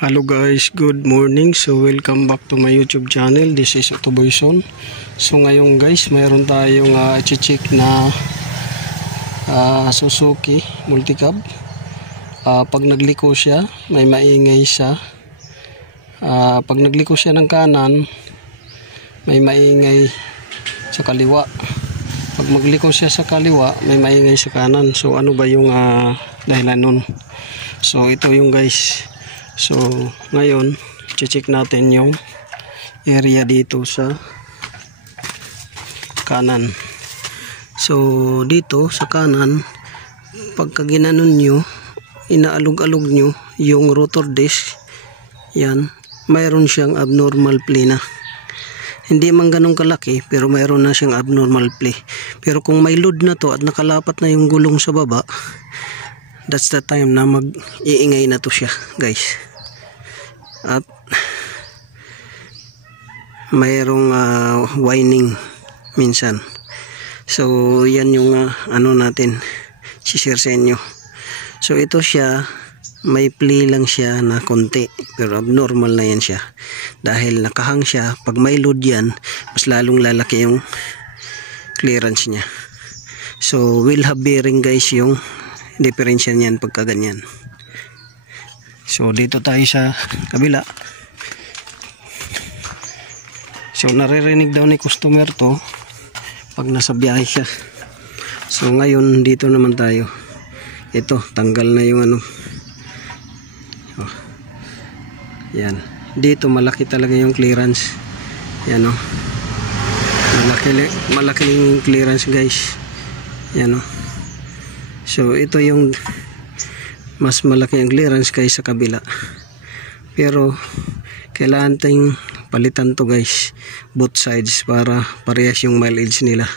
Hello guys, good morning. So welcome back to my YouTube channel. This is Otoboyson. So ngayon guys, mayroon tayong i-check na Suzuki Multicab. Pag nagliko siya, may maingay siya. Pag nagliko siya ng kanan, may maingay sa kaliwa. Pag magliko siya sa kaliwa, may maingay sa kanan. So ano ba yung dahilan nun? So ito yung guys. So ngayon, check natin yung area dito sa kanan. So dito sa kanan, pagka ginanon nyo, inaalog-alog nyo yung rotor disc, yan, mayroon siyang abnormal play na. Hindi man ganun kalaki, pero mayroon na siyang abnormal play. Pero kung may load na to at nakalapat na yung gulong sa baba, that's the time na mag-iingay na to siya guys. At mayroong whining minsan. So yan yung ano natin share sa inyo. So ito siya, may play lang siya na konti, pero abnormal na yan siya dahil nakahang siya. Pag may load yan, mas lalong lalaki yung clearance niya. So wheel hub bearing guys yung differential niyan pagka ganyan. So dito tayo sa kabila. So naririnig daw ni customer to pag nasa biyahe siya. So ngayon dito naman tayo. Ito, tanggal na yung ano. Oh. Yan. Dito malaki talaga yung clearance. Yan oh. Malaki yung clearance guys. Yan oh. So ito yung mas malaki ang clearance kaysa kabila. Pero kailangan tayong palitan to guys, both sides, para parehas yung mileage nila.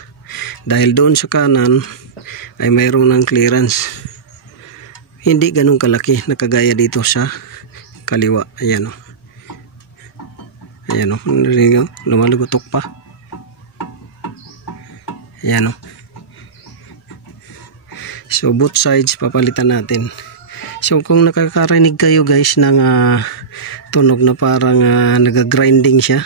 Dahil doon sa kanan ay mayroon ng clearance, hindi ganun kalaki na kagaya dito sa kaliwa. Ayan o. Ayan o. Lumalugotok pa. Ayan o. So both sides papalitan natin. So kung nakakarinig kayo guys ng tunog na parang nag-grinding siya,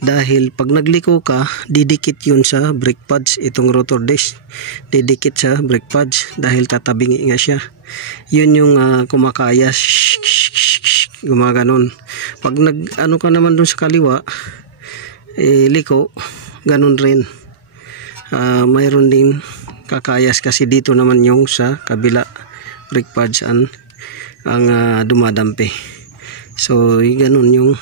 dahil pag nagliko ka, didikit yun sa brake pads. Itong rotor disc didikit sa brake pads dahil tatabingi nga siya. Yun yung kumakaya, gumaganon. Pag ano ka naman dun sa kaliwa, liko, ganun rin. Mayroon din kakayas kasi dito naman yung sa kabila brake pads ang dumadampi. So ganun yung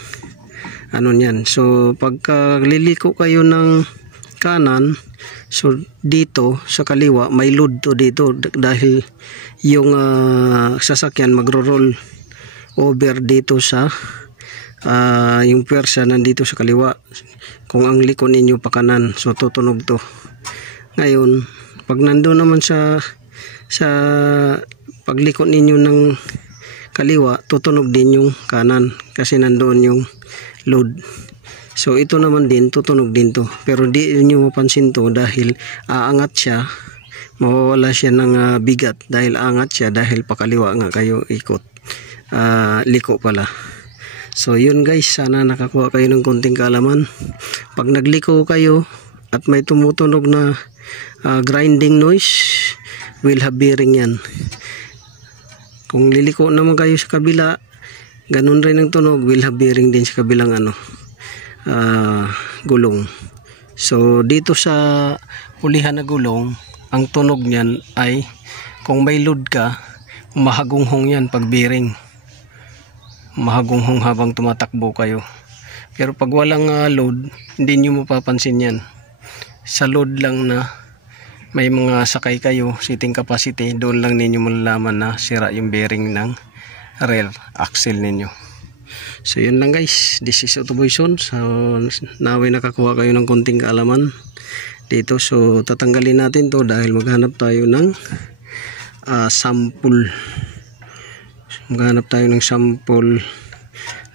ano niyan. So pagka liliko kayo ng kanan, so dito sa kaliwa may load to dito dahil yung sasakyan magro-roll over dito sa yung pwersa nandito sa kaliwa. Kung ang liko ninyo pa kanan, so tutunog to. Ngayon pag nandoon naman sa pagliko ninyo ng kaliwa, tutunog din yung kanan kasi nandoon yung load. So ito naman din, tutunog din to. Pero di nyo mapansin to dahil aangat siya, mawawala siya ng bigat dahil aangat siya dahil pakaliwa nga kayo ikot. Liko pala. So yun guys, sana nakakuha kayo ng konting kaalaman. Pag nagliko kayo at may tumutunog na grinding noise, wheel hub bearing yan. Kung liliko naman kayo sa kabila, ganun rin ang tunog, wheel hub bearing din sa kabilang ano, gulong. So dito sa pulihan na gulong, ang tunog niyan ay kung may load ka, mahagunghong yan pag bearing. Mahagunghong habang tumatakbo kayo. Pero pag walang load, hindi nyo mapapansin yan. Sa load lang na may mga sakay kayo, seating capacity, doon lang ninyo malalaman na sira yung bearing ng rear axle ninyo. So yun lang guys, this is Otoboyson. So naway nakakuha kayo ng konting kaalaman dito. So tatanggalin natin to dahil maghanap tayo ng sample. Maghanap tayo ng sample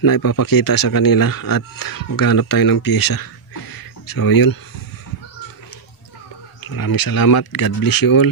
na ipapakita sa kanila at maghanap tayo ng pyesa. So yun. Maraming salamat. God bless you all.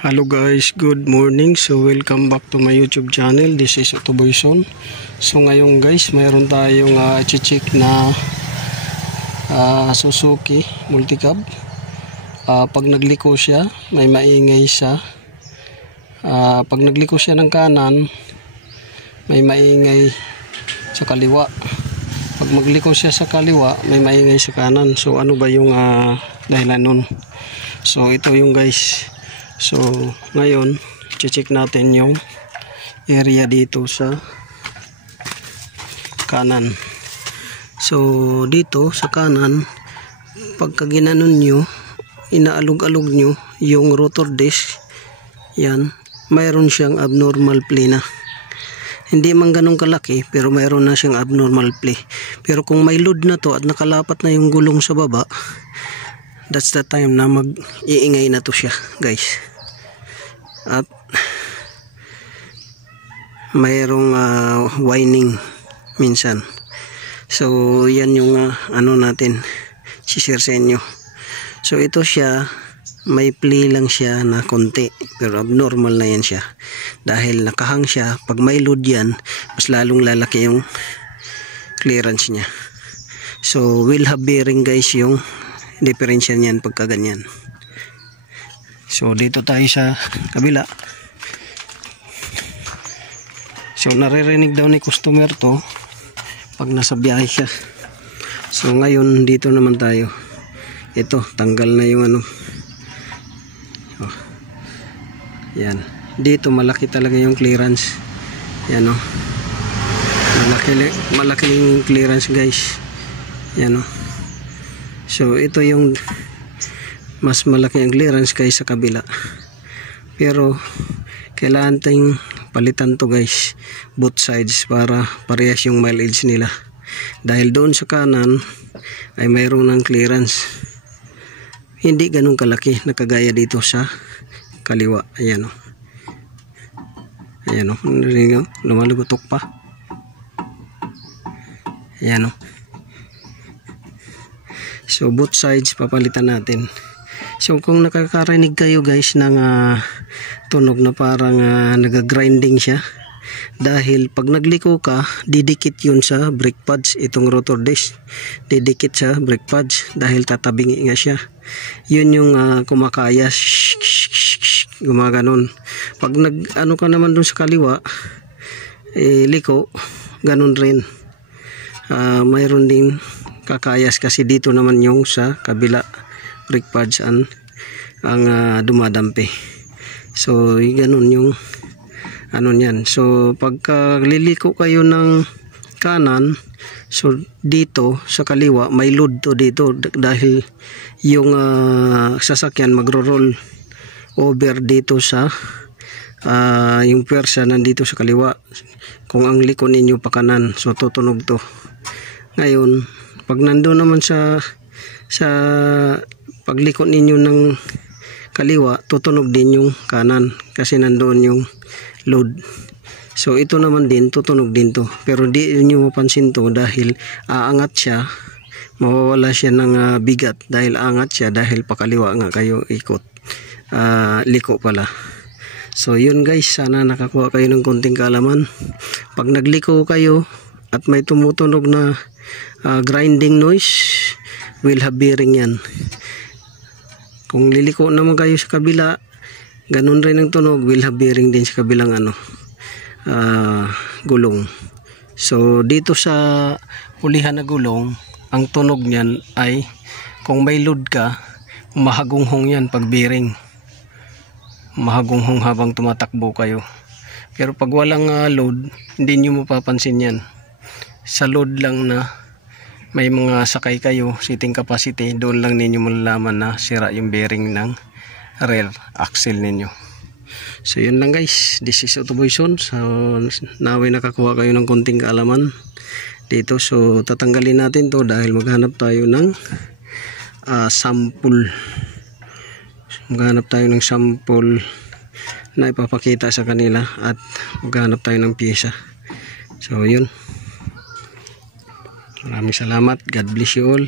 Hello guys, good morning. So welcome back to my YouTube channel. This is Otoboyson. So ngayon guys, mayroon tayong check na Suzuki Multicab. Pag nagliko siya, may maingay siya. Pag nagliko siya ng kanan, may maingay sa kaliwa. Pag magliko siya sa kaliwa, may maingay sa kanan. So ano ba yung dahilan nun? So ito yung guys. So ngayon, check natin yung area dito sa kanan. So dito sa kanan, pagka ginanon nyo, inaalog-alog nyo yung rotor disc, yan, mayroon siyang abnormal play na. Hindi man ganun kalaki, pero mayroon na siyang abnormal play. Pero kung may load na to at nakalapat na yung gulong sa baba, that's the time na mag-iingay na to siya guys. At mayroong whining minsan. So yan yung ano natin share sa inyo. So ito siya, may play lang siya na konti, pero abnormal na yan siya dahil nakahang siya. Pag may load yan, mas lalong lalaki yung clearance niya. So wheel hub bearing guys yung differential niyan pagka ganyan. So dito tayo sa kabila. So naririnig daw ni customer to pag nasa biyahe siya. So ngayon dito naman tayo. Ito, tanggal na yung ano. Oh. Yan. Dito malaki talaga yung clearance. Yan, oh. Malaking clearance guys. Yan, oh. So ito yung mas malaki ang clearance kaysa sa kabila. Pero kailangan tayong palitan to guys, both sides, para parehas yung mileage nila. Dahil doon sa kanan ay mayroon ng clearance, hindi ganun kalaki na kagaya dito sa kaliwa. Ayan o. Ayan o. Lumalugutok pa. Ayan o. So both sides papalitan natin. So kung nakakarinig kayo guys ng tunog na parang nag-grinding siya, dahil pag nagliko ka, didikit yun sa brake pads. Itong rotor disc didikit sa brake pads dahil tatabingi nga siya. Yun yung kumakaya, gumaganon. Pag ano ka naman dun sa kaliwa, liko, ganun rin. Mayroon din kakayas kasi dito naman yung sa kabila brake pads ang dumadampi. So ganun yung ano niyan. So pagka liliko kayo ng kanan, so dito sa kaliwa may load to dito dahil yung sasakyan magro-roll over dito sa yung pwersa nandito sa kaliwa. Kung ang liko ninyo pa kanan, so tutunog to. Ngayon pag nandoon naman sa pagliko ninyo ng kaliwa, tutunog din yung kanan kasi nandoon yung load. So ito naman din, tutunog din to. Pero di nyo mapansin to dahil aangat siya, mawawala siya ng bigat dahil aangat siya dahil pakaliwa nga kayo ikot. Liko pala. So yun guys, sana nakakuha kayo ng konting kaalaman. Pag nagliko kayo at may tumutunog na grinding noise, wheel hub bearing yan. Kung liliko naman kayo sa kabila, ganun rin ang tunog, wheel hub bearing din sa kabilang ano, gulong. So dito sa pulihan na gulong, ang tunog niyan ay kung may load ka, mahagunghong yan pag bearing. Mahagunghong habang tumatakbo kayo. Pero pag walang load, hindi nyo mapapansin yan. Sa load lang na may mga sakay kayo, seating capacity, doon lang ninyo malalaman na sira yung bearing ng rear axle ninyo. So yun lang guys, this is Otoboyson. So naway nakakuha kayo ng konting kaalaman dito. So tatanggalin natin to dahil maghanap tayo ng sample. Maghanap tayo ng sample na ipapakita sa kanila at maghanap tayo ng pyesa. So yun. Maraming salamat. God bless you all.